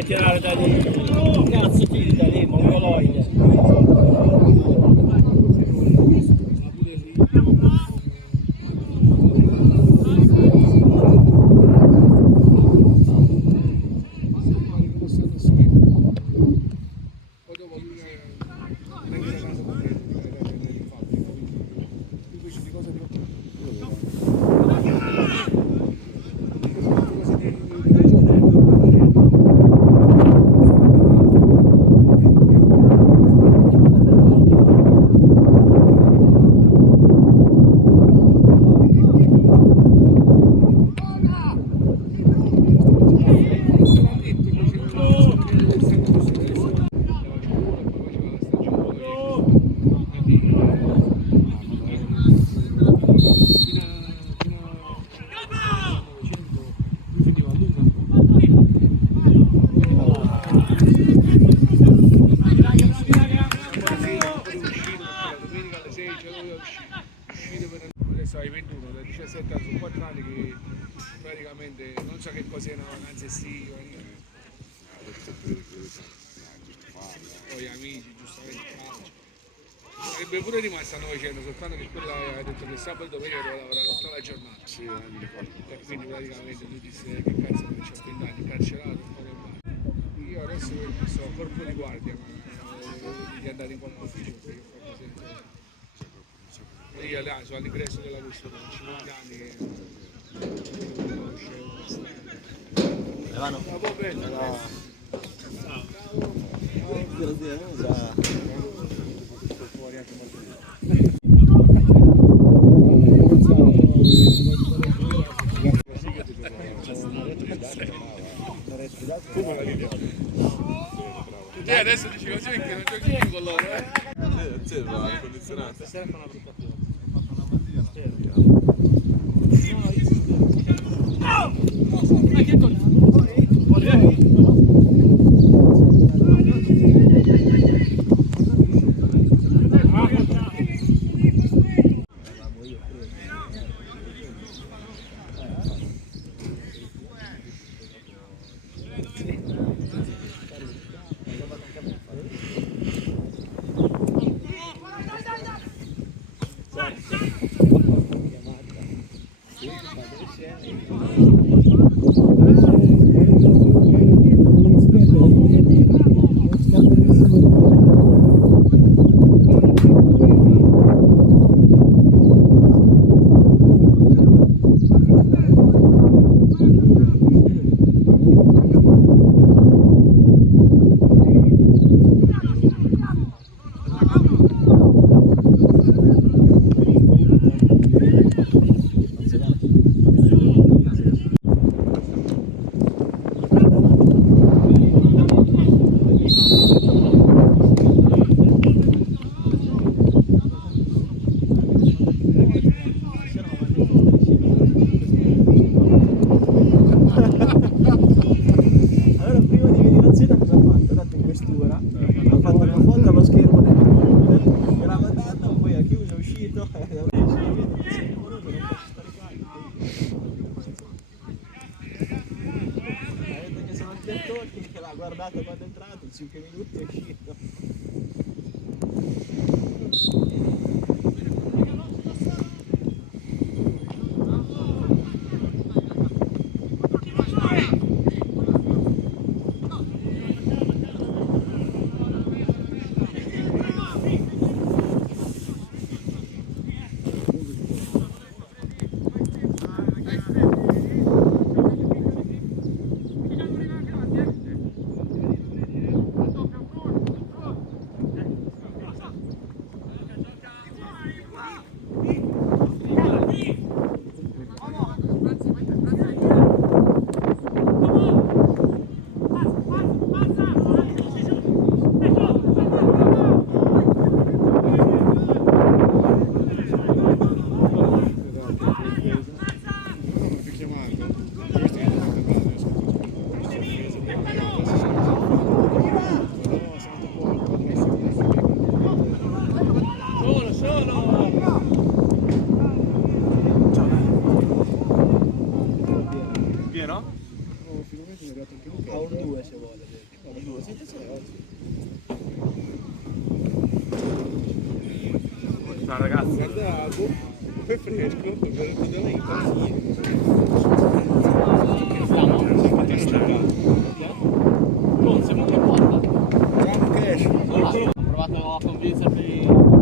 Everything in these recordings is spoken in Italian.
puoi tirare da lì. Cazzo tiri da lì, mongoloide. Adesso hai 21, da 17 anni, sono 4 anni che praticamente non so che cos'è una vacanza estiva, poi amici, giustamente calcio. Sarebbe pure rimasta a 900, soltanto che quella ha detto che sabato e domenica doveva lavorare tutta la giornata. Sì, mi ricordo. E quindi praticamente lui disse che cazzo non c'è 20 anni, carcerato e poco male. Io adesso sono a corpo di guardia, ma di andare in qualche ufficio perché io ho fatto sempre. Io là sono all'ingresso della questura, 50 anni che non conoscevo la strada. Levano. Va bene, fuori anche molto. Come la linea? E adesso dici così perché non giochi più con loro, Sì, ma è condizionato. Stasera fa una brutta pioggia. L'ha guardato quando è entrato, in 5 minuti è uscito. finalmente mi è arrivato anche Luca. A un 2 se vuole. Un 2, siete 6 oggi. Ciao ragazzi. Guardate, poi fresco, poi venuto da lei. Non siamo che porta. Ciao Cash. Ho provato a convincermi.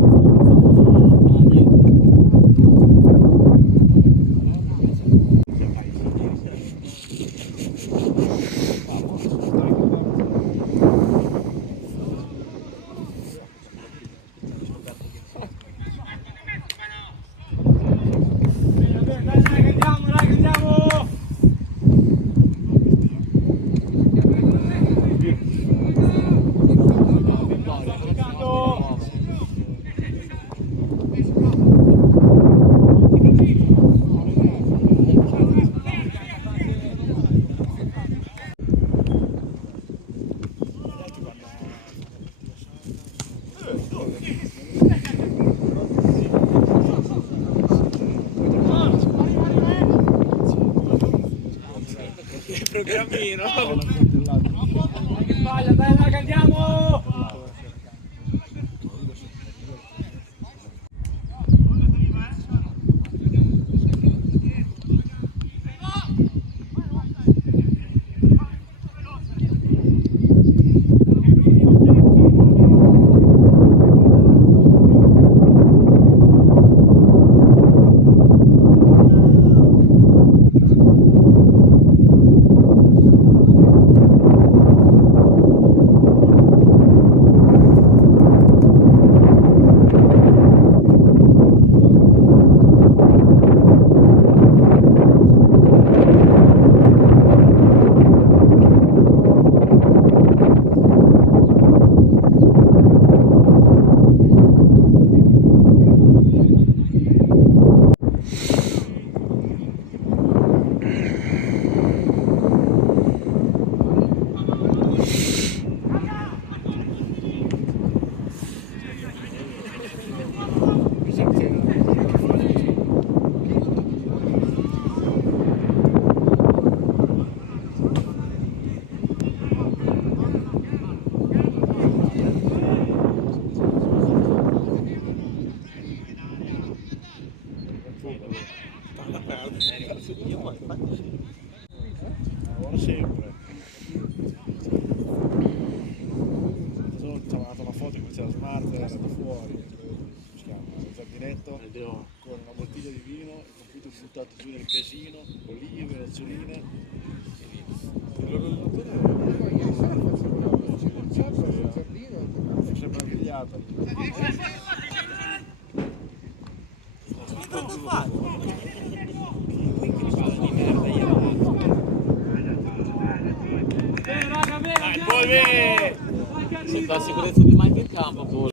Programmino. Che paglia, dai, dai, andiamo! Lavoro sempre. Sono ci ha mandato una foto come c'è la smart, era da fuori, si chiama, un giardinetto con una bottiglia di vino, il computer buttato giù nel casino, olive, noccioline. Mi sembra grigliata. Sento la sicurezza di Mike in campo, poi.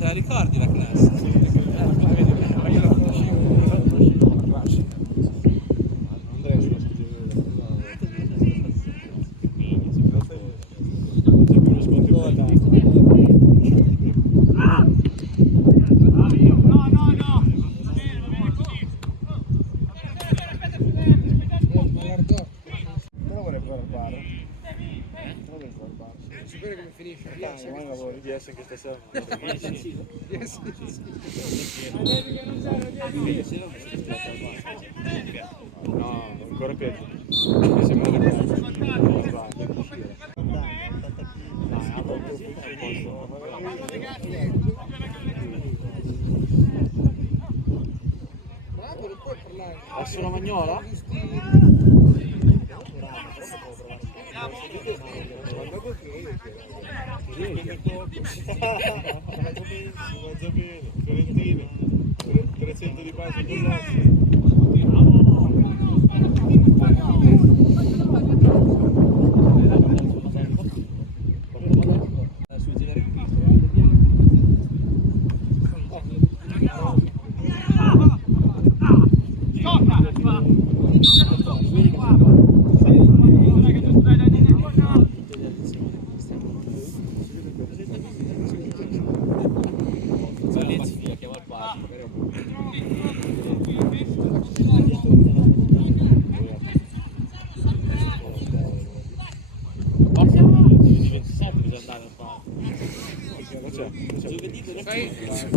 Te la ricordi la classe? Sapere come finisce? Domani lavori di anche stasera. No, ancora peggio. Verso la Magnola? Mangia bene, Fiorentino, 300 di base con l'osso.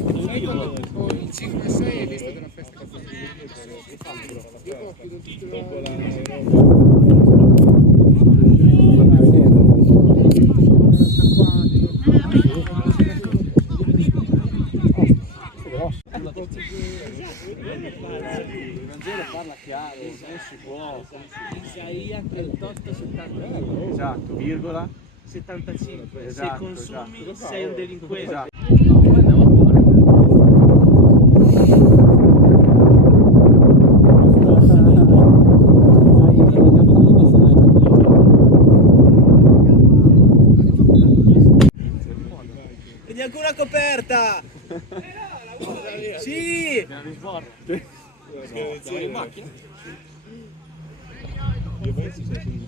Il 5-6 è visto della festa cattolica. Io ho chiuso tutte Il Vangelo parla chiaro, non si può. Isaia 38, 70. Esatto, virgola. 75. Esatto, Se consumi esatto. sei un delinquente. Esatto. Prendi ancora coperta! Sì! Siamo in macchina? Io penso sia sul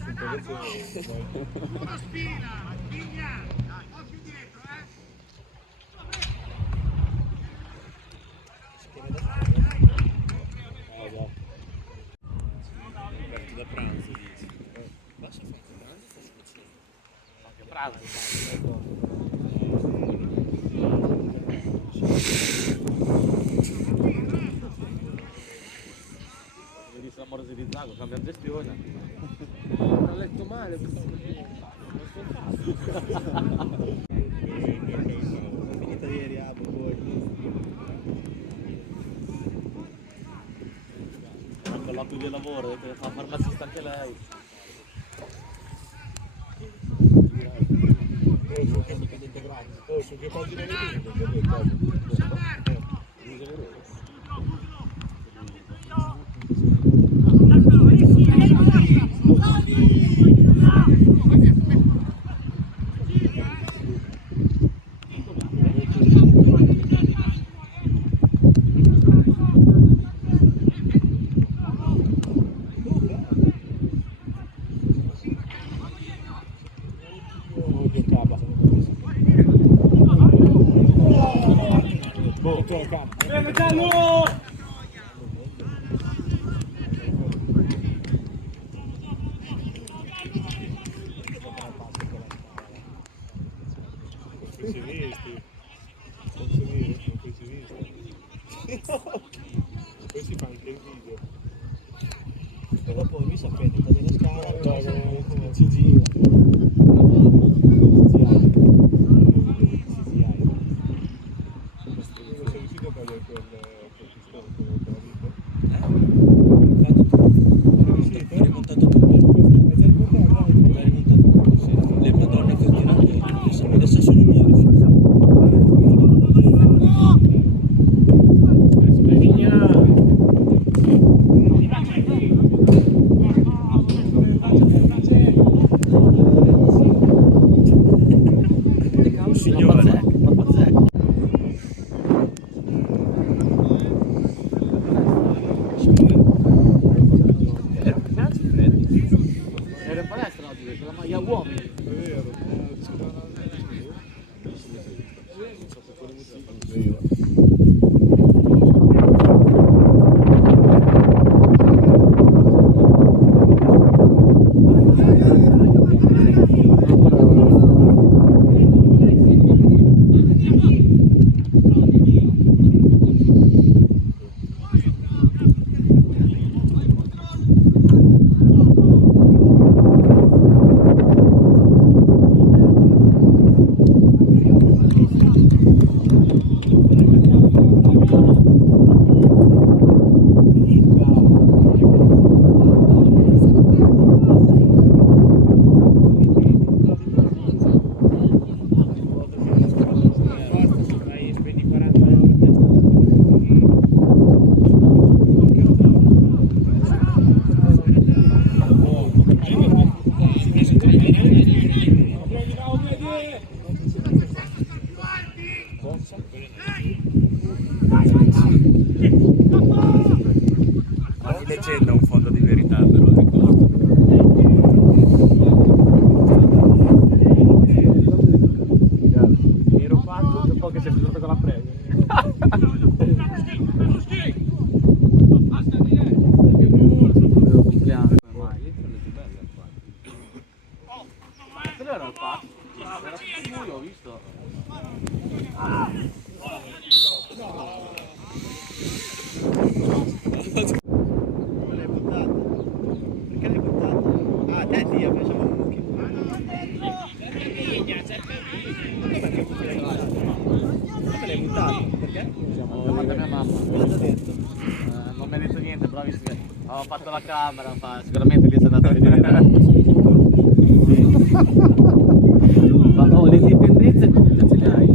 Da pranzo dici. Basta fare pranzo, vedi l'amore di Zago, cambia gestione. ho letto male questo Finita ieri a Un colloquio di lavoro, che fa farmacista anche lei. su che pagina vedi? Bene, Giallo! Professionisti. Professionisti. Poi si fa anche il video. E dopo lui sapete, delle scale, Ci gira. Non sei riuscito a togliere quel pistone con la vita? Hai rimontato tutto. L'hai rimontato tutto, sì. Le madonne che ho tirato, adesso sono muori. Signore. Era in palestra oggi, con la maglia uomini. È vero. Ma di leggenda un fondo di verità, però ricordo. Ero fatto dopo che si è venuto con la prega. Era il fatto. Era tutto l'ho visto. L'hai buttato? Perché l'hai buttato? Ah, te sì, pensavo a Mucchi. Come l'hai buttato? Perché? L'ho fatta mia mamma. Cosa ti ha detto? Non mi ha detto niente, però visto che avevo fatto la camera, sicuramente lì è andato a vedere. Ma oh, le dipendenze tutte ce le hai.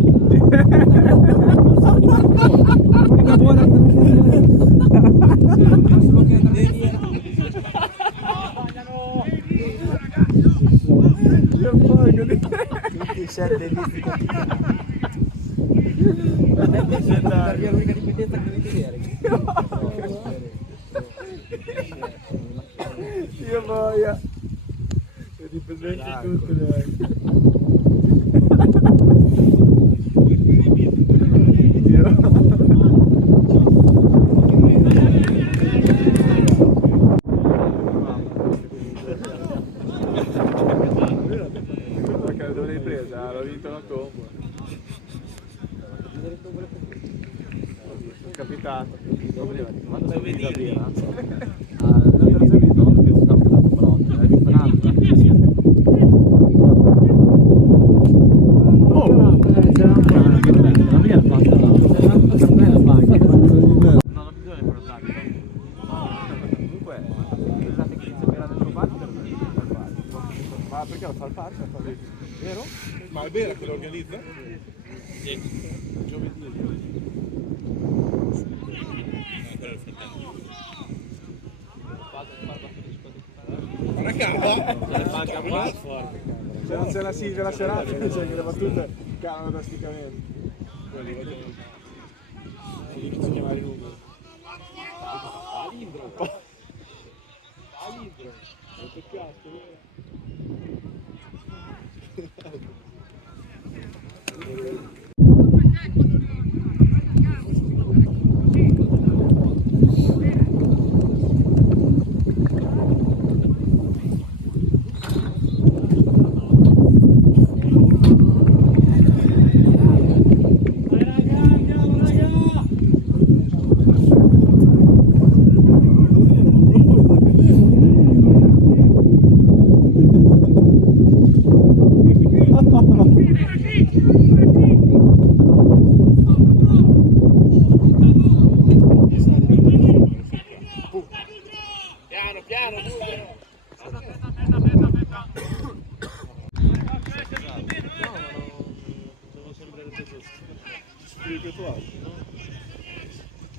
L'unica buona Tutti i 7 visti L'unica dipendenza che devi vedere. Io boia. Le dipendenze tutte le hai. Perché dove l'hai presa? L'ho vinto una combo. È capitato. Quando sei venuto a birra? La terza vita che si sta per la pronta. Hai vinto un'altra. La mia è fatta la bella banca. Non ho bisogno di quello tanto. Comunque, pensate che inizia a mirare dentro banco. Ma perché lo fa il parco? Vero? Ma è vero che lo organizza? Una cava? Se non c'è la sigla la serata, c'è che le battute calano drasticamente. Inizio a chiamare il numero. Palindro! Palindro! Che cazzo, vero?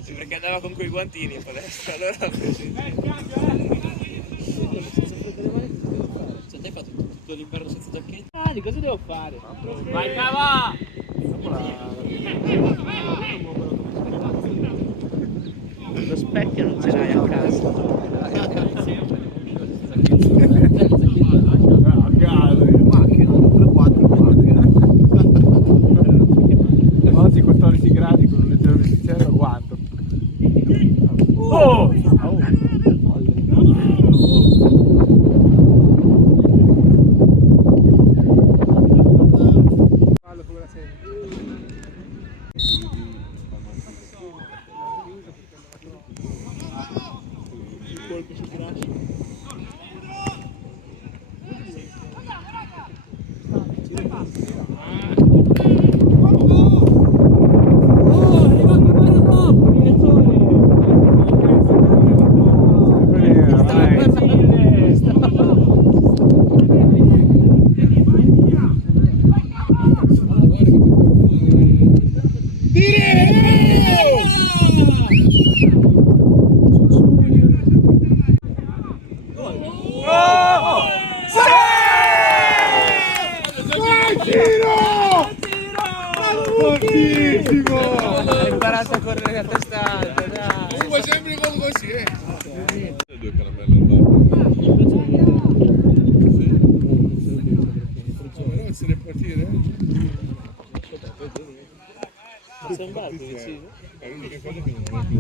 Sì, perché andava con quei guantini in palestra, allora cioè te hai fatto tutto l'inverno senza giacchetta? Ah, di cosa devo fare? Vai cava! Lo specchio non ce l'hai a casa. Oggi 14 gradi con un leggero vesticello aguanto. Oh! basta correre a testa alta, dai. Tu vuoi sempre gol così, Due caramelle al bar. Però essere partire, Sei in barco, sì. è l'unica cosa che non è più.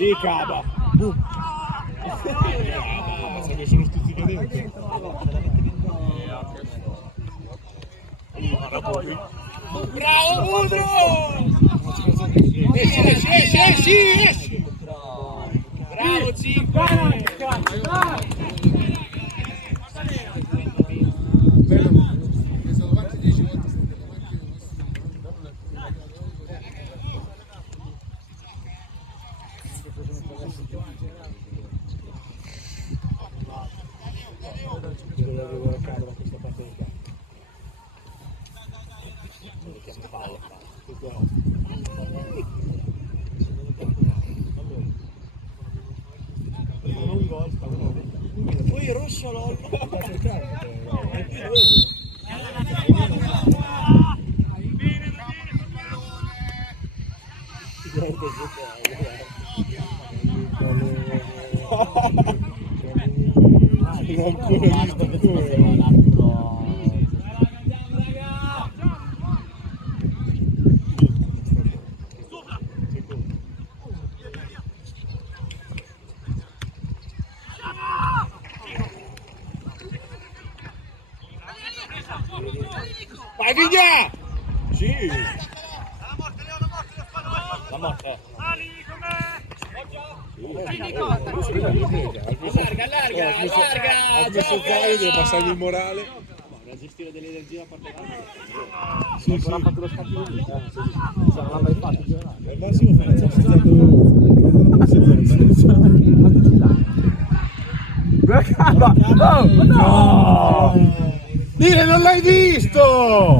Sì, cava. Sa che sono stuzzica dentro. Bravo Budro! Esci! Bravo Zico! Sono avanti 10 volte. Poi rosso lollo. Vai Vigna! Sì! La morte. Allarga! Devo passargli il morale. La gestione dell'energia a parte Sì, sì. Ha fatto lo scatto di vita. Se non l'ha mai fatto, Al massimo fa Oh, no! Dire, non l'hai visto!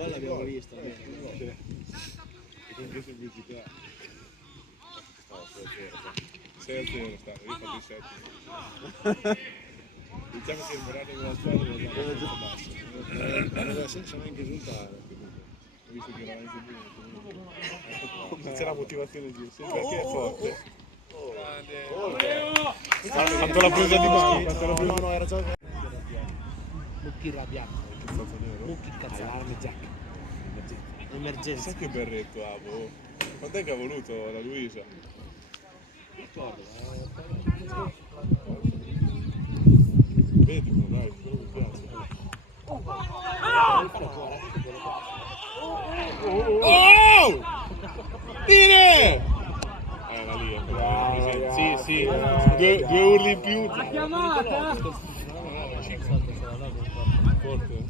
gol l'abbiamo visto. Che semplicità. 6-0 stanno, io ho fatto 7. Diciamo che il morale della squadra lo abbiamo basso. Non aveva senso neanche esultare. Ho visto che era anche bene. C'è la motivazione di perché è forte. Ha fatto la presa di mano. No, era già. Mucchi arrabbiato. Mucchi cazzato. Jack. Emergenza. Sai che berretto ha, boh. Quant'è che ha voluto la Luisa? Vedilo, dai, quello mi piace. Oh! Dire! Era lì, bravo. Sì, sì. Due urli in più. La chiamata! Forte.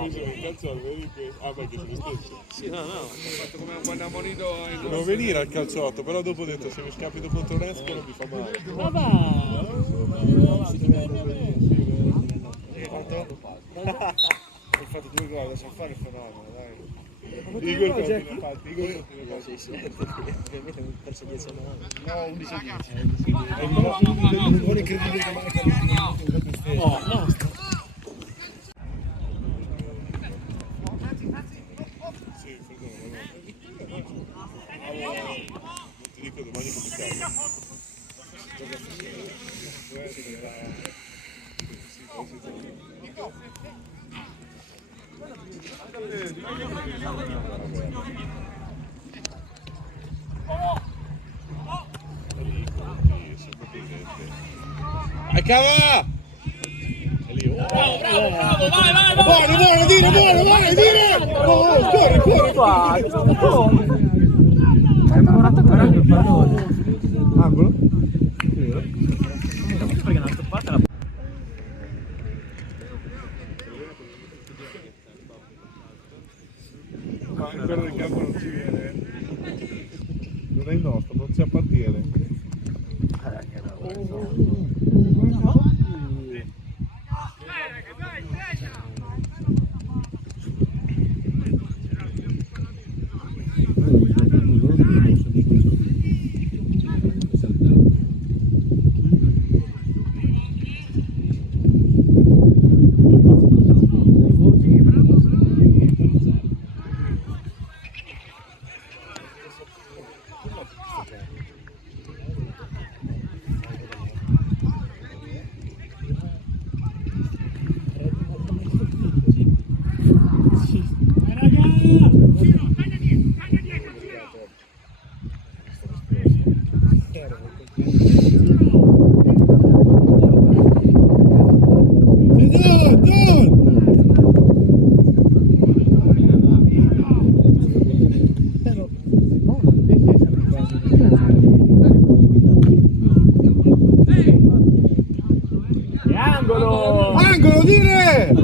Scusa, il calciolo, vedi che... Ah, perché sono stesso. Sì, no. Ho fatto come un buon ammonito Non venire al calciotto, però dopo ho detto se mi scappi dopo il Toresco non mi fa male. Ma va! Ho fatto 2 gol, adesso a fare il fenomeno, dai. Igor quanti ne ha fatti? Igor quanti ne ha fatti? Ovviamente ho perso 10 a 9. No, 11 a 10. È un gol incredibile che manca di No. Sì, perdona, non ti dico domani come cambia. Sì, Vai cava! Bravo, bravo, bravo, vai, vai, vai! Buono, Dino, buono, vai, Dino! Corri! È un attaccare anche il pallone. Angolo? Perché non ha stoppato la... Ma ancora il campo non ci viene. Non è il nostro, non ci appartiene. Angolo, dire!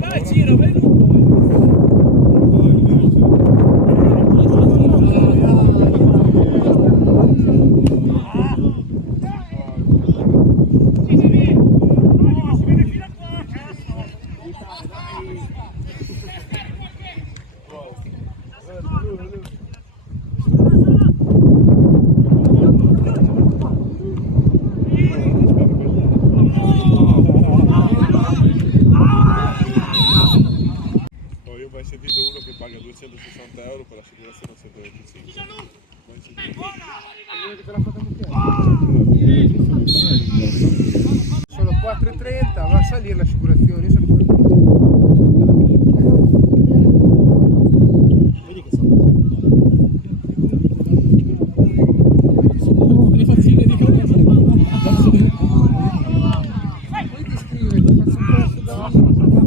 Vai, Ciro, venuto! Io ho mai sentito uno che paga 260 euro per l'assicurazione a 125. Sono 4,30, va a salire l'assicurazione. Vedi che sono le faccine di cosa? Poi ti scrive, ti faccio un posto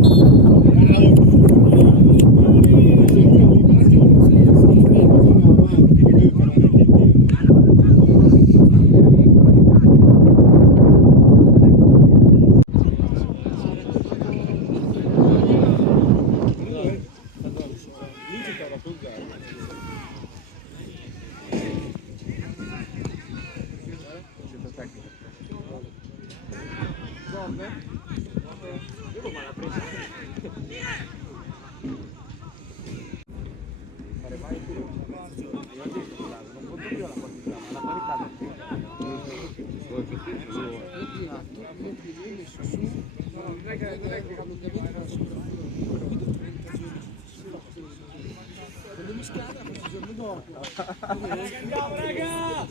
dopo. Andiamo, raga!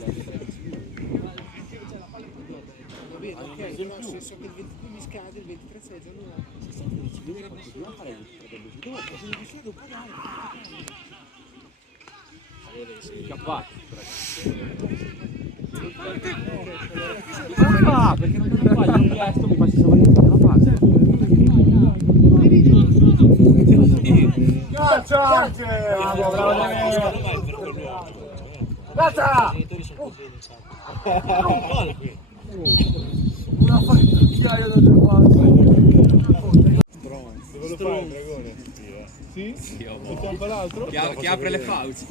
Va bene, ok. mese in più. So che il 22 mi scade, il 23 sei già nuovo. Se sempre dici che dobbiamo fare il 23 dopo. Se mi decido pagare. Capace, come fa? Perché non me lo fai? Io ho chiesto, mi faccio sapere che la faccio. Grazie! Bravo, bravo! Grazie! I genitori sono così, non sanno. Una facchiaia da parte. Dove lo fai il dragone? Sì? Sì, facciamo per l'altro? Chi apre le fauci?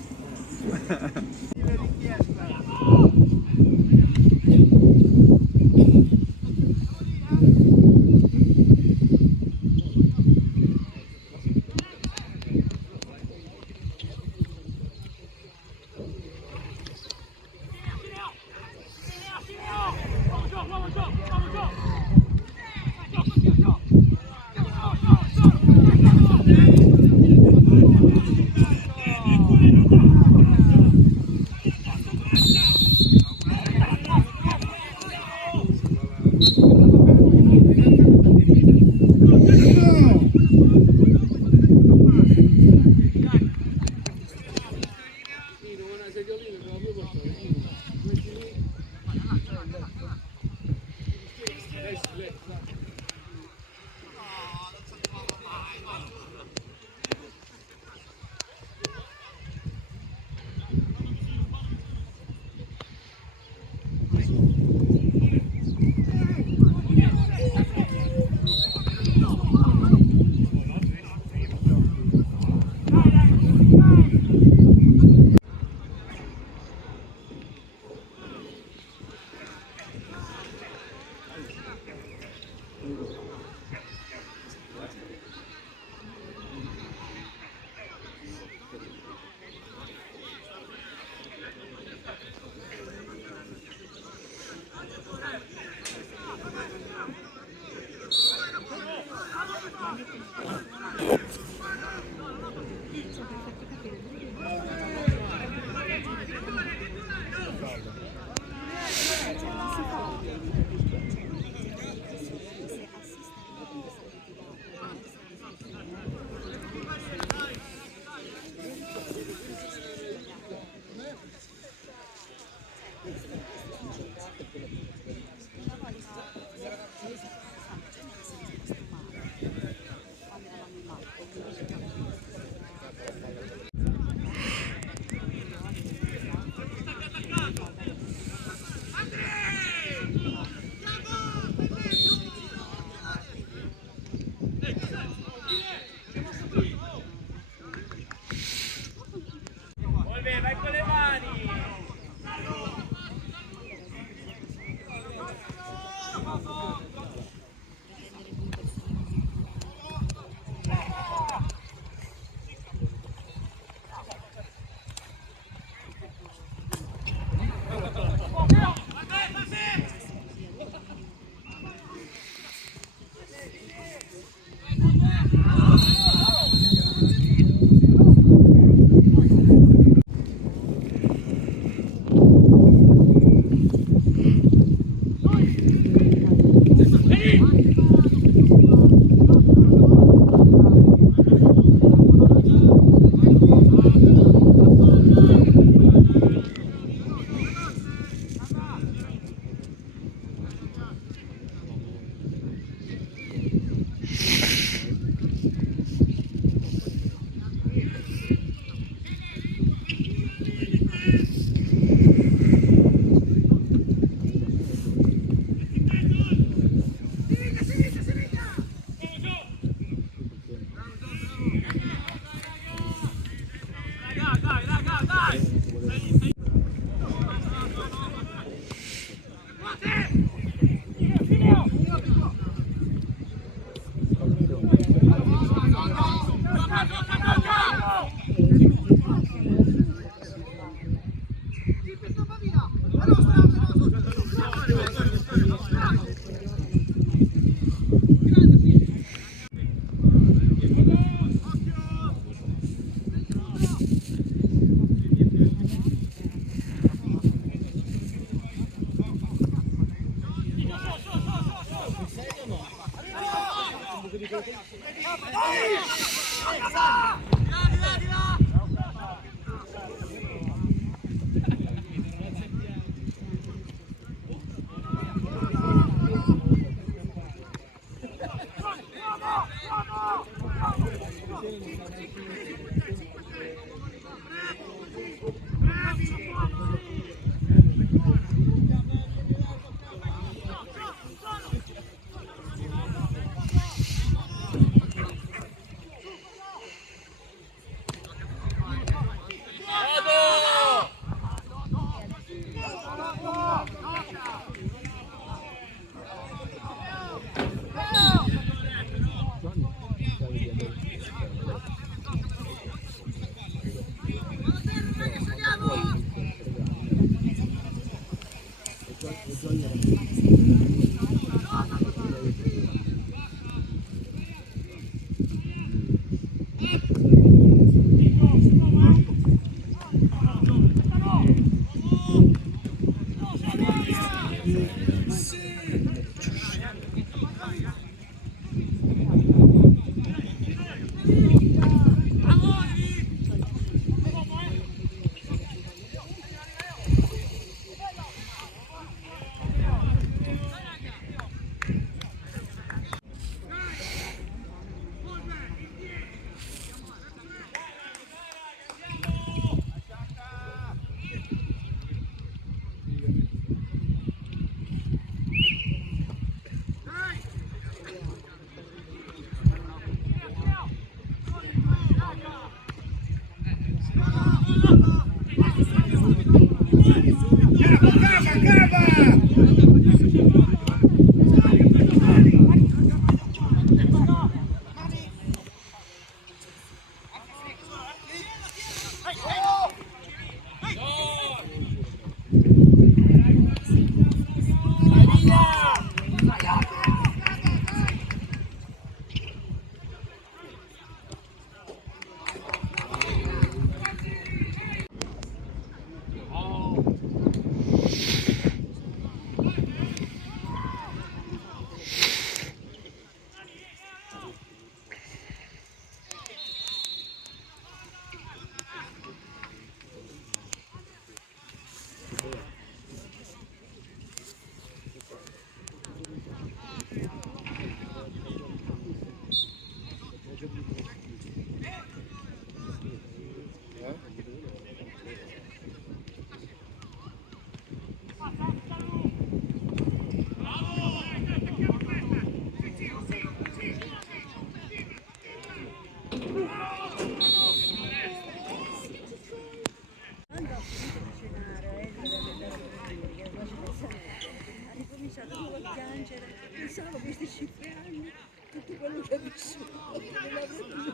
Pensavo a questi 5 anni, tutto quello che ha vissuto, non l'avrei più.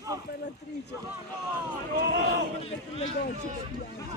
Fa fare l'attrice, non mettere le gocce per piangere.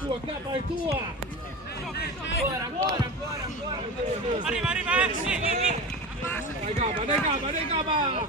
Tua capa è tua! Arriva! Dai capa!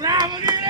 Bravo, dai!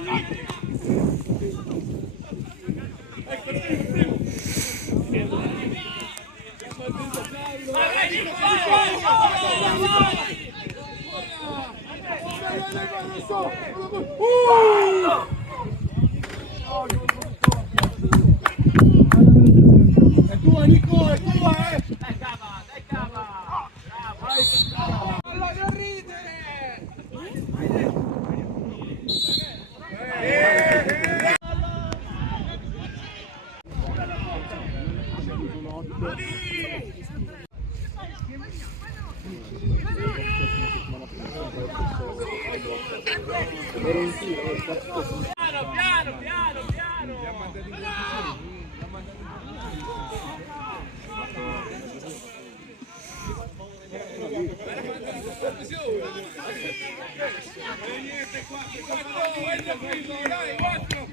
È tua Nico, è tua, Dai cava, dai cava! Allora, non ridere! Piano, piano, piano, piano! Niente, 4, dai, 4!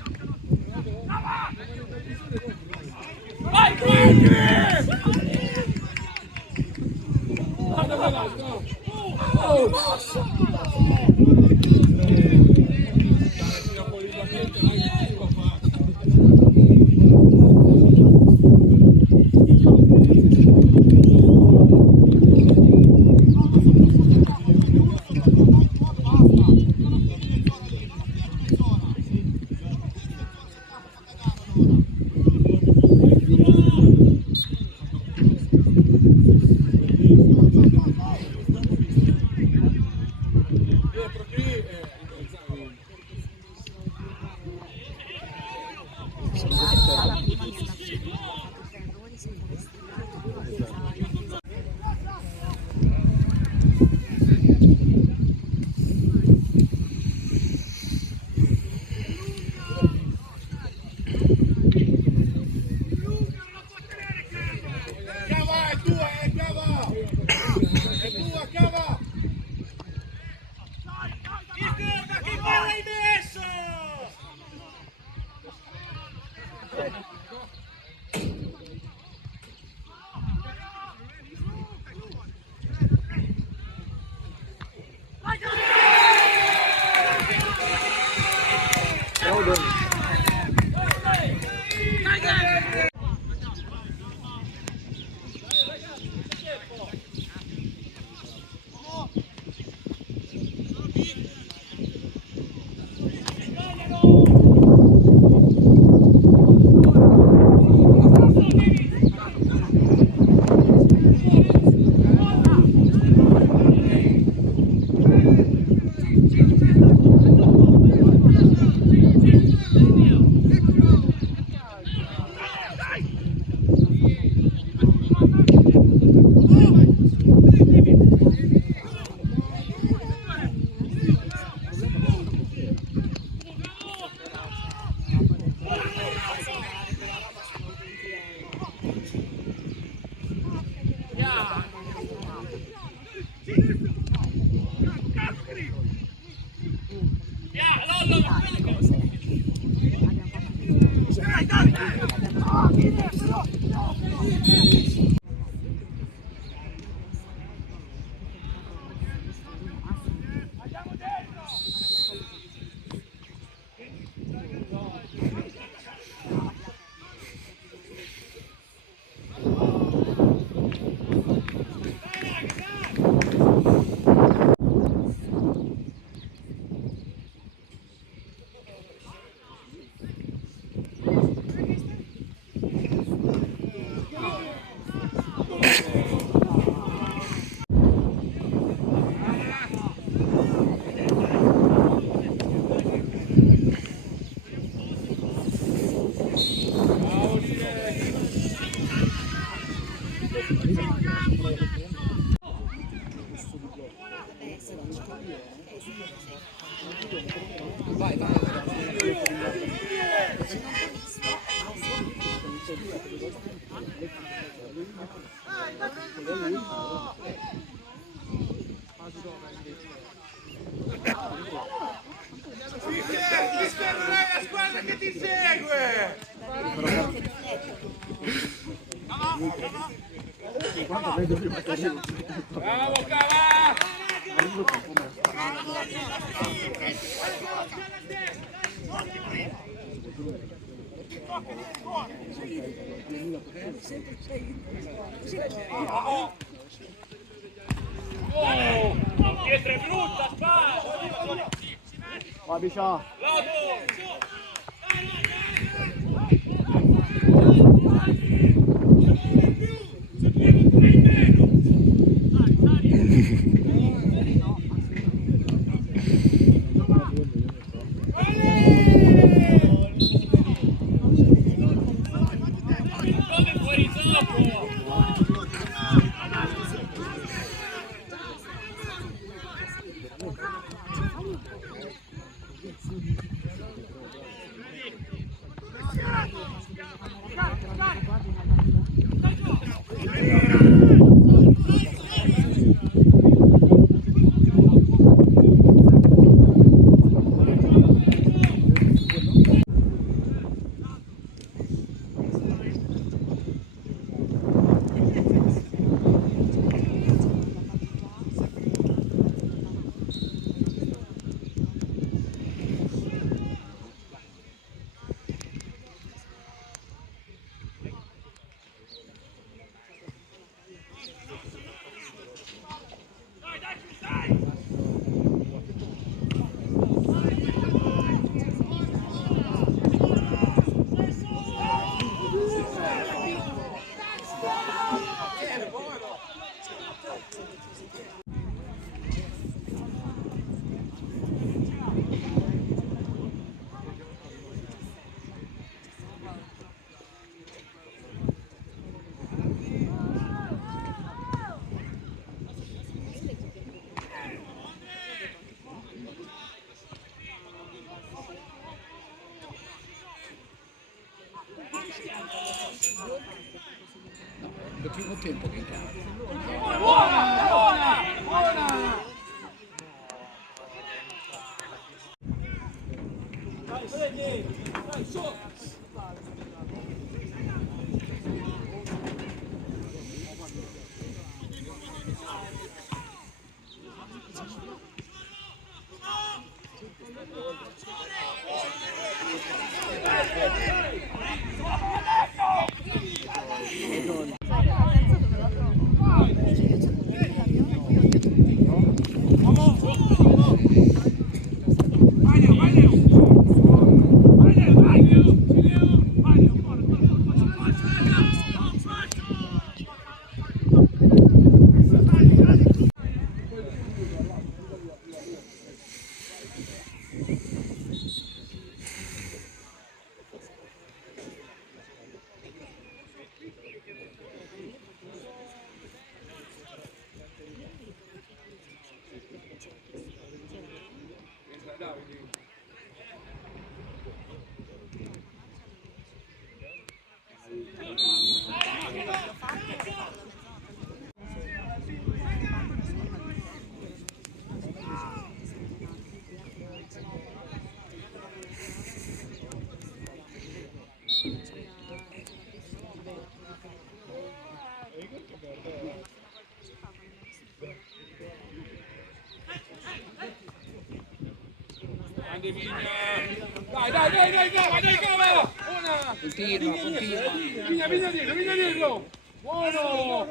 Cava, è tua, Cava! È tua, Cava! Che palla hai messo? Mister, non è la squadra che ti segue! Bravo, Cava! Sempre sei. Pietra è brutta, spara! Va Biscià. Il primo tempo che Dai, cava! Una! Continua! Vigna dietro! Buono!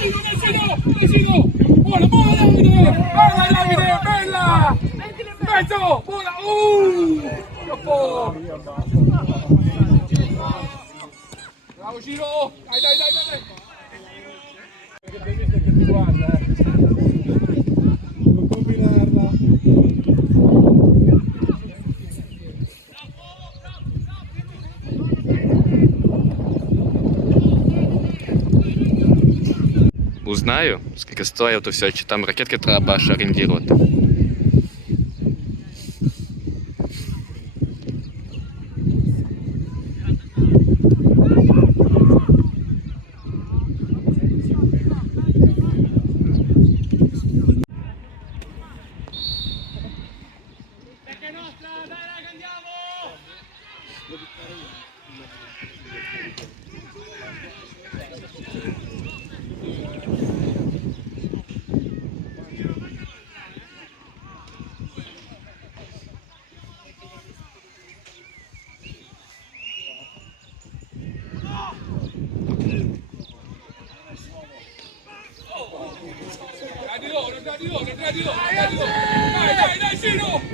Nesino! Buona Davide! Bella Davide, bella! Mezzo! Buona! Troppo! Bravo Ciro! Dai! Guarda, non combinarla. Узнаю, скільки стоїть то все, чи там ракетки треба аж орендувати.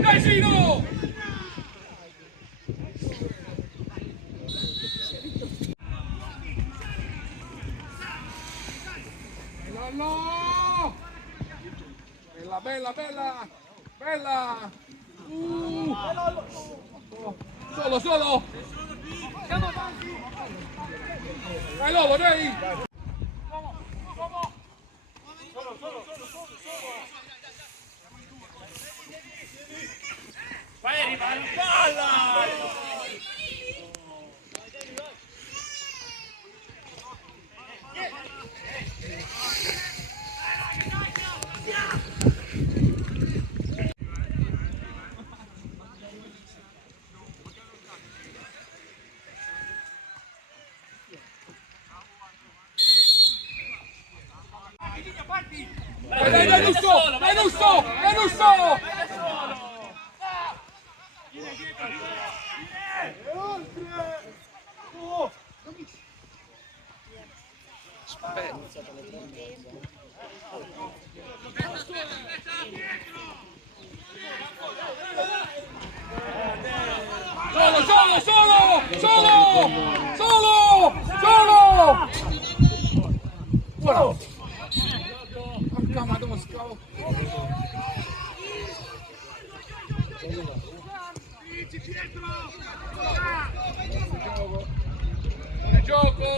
Dai Ciro! Bella! Solo! Dai Lobo, dai! Vai arrivare la palla! Dai Russo! Solo! Buono! Chiamato Moscavo. Buon gioco!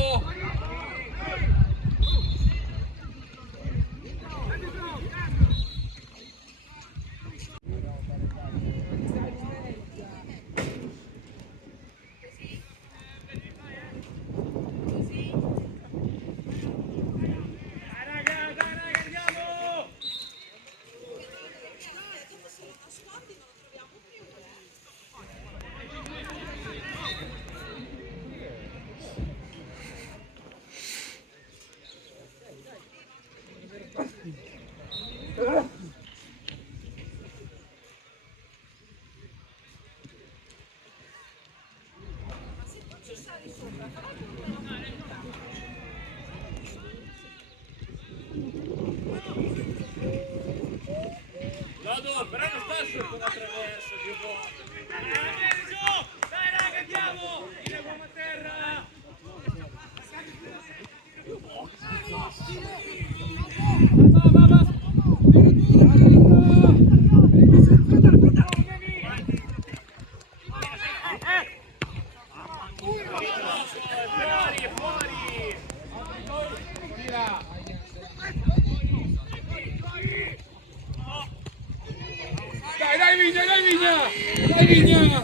Dodo, però non sta sotto la traversa, Dio buono. Vieni giù! Dai raga, andiamo! Vieni uomo a terra! Dai Vigna!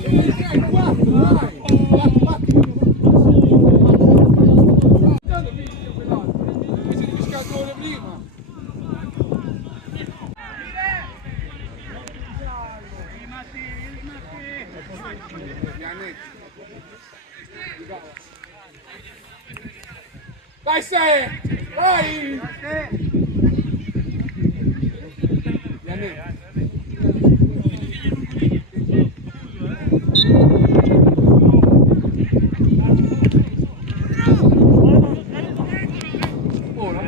Vai sei! Vai! Ora,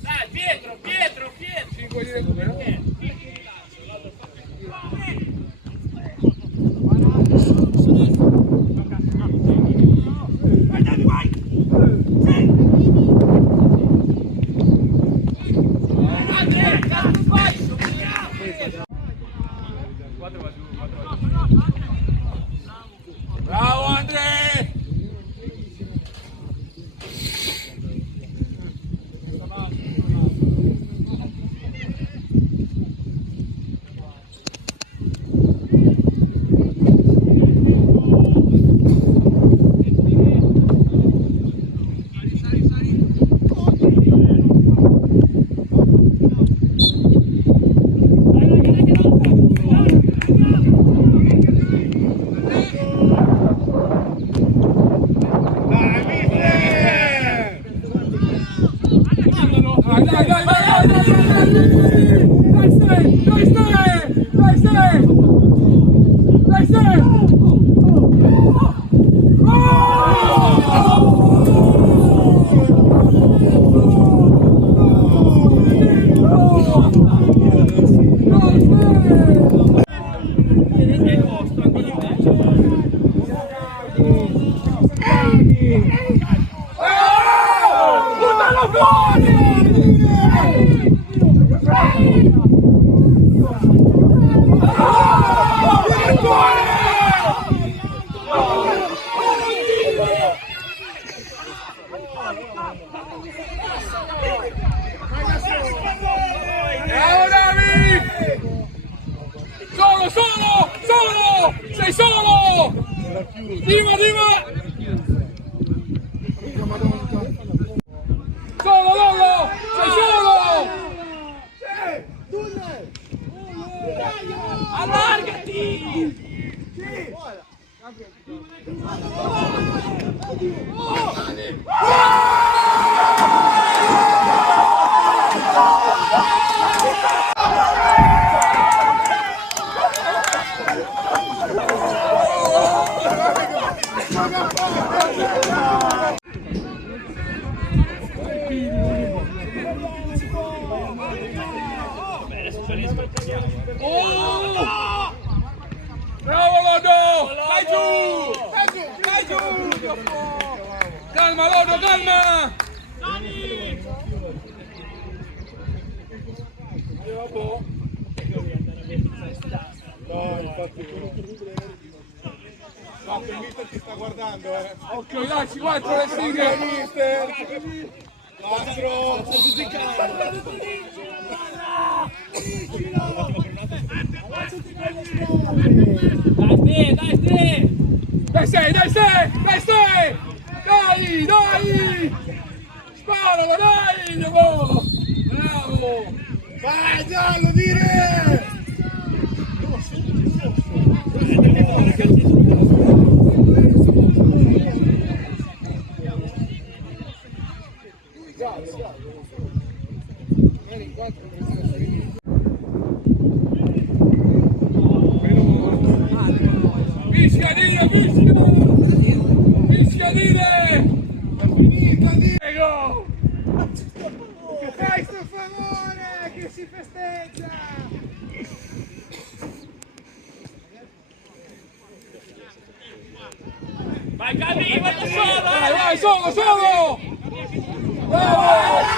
Dai, Pietro! Sì, vuoi dire come no? Andrea, cazzo fai? Bravo Andrea! Bravo Davi! Solo! Sei solo! Dima! Solo Lollo! Sei solo! Allargati! Bravo Lodo! Vai giù! Calma Lodo, calma! No, infatti no, il mister ti sta guardando, Occhio, dai, 4 le sighe! mister! 4! Dai, Dai, sei! Dai! Sparalo, dai! Andiamo! Bravo! Vai giallo, dire! Fischia dire! Fischia dire! Prego! Fai sto favore che si festeggia! vai Gabi, vai da solo! Vai, solo! Bravo!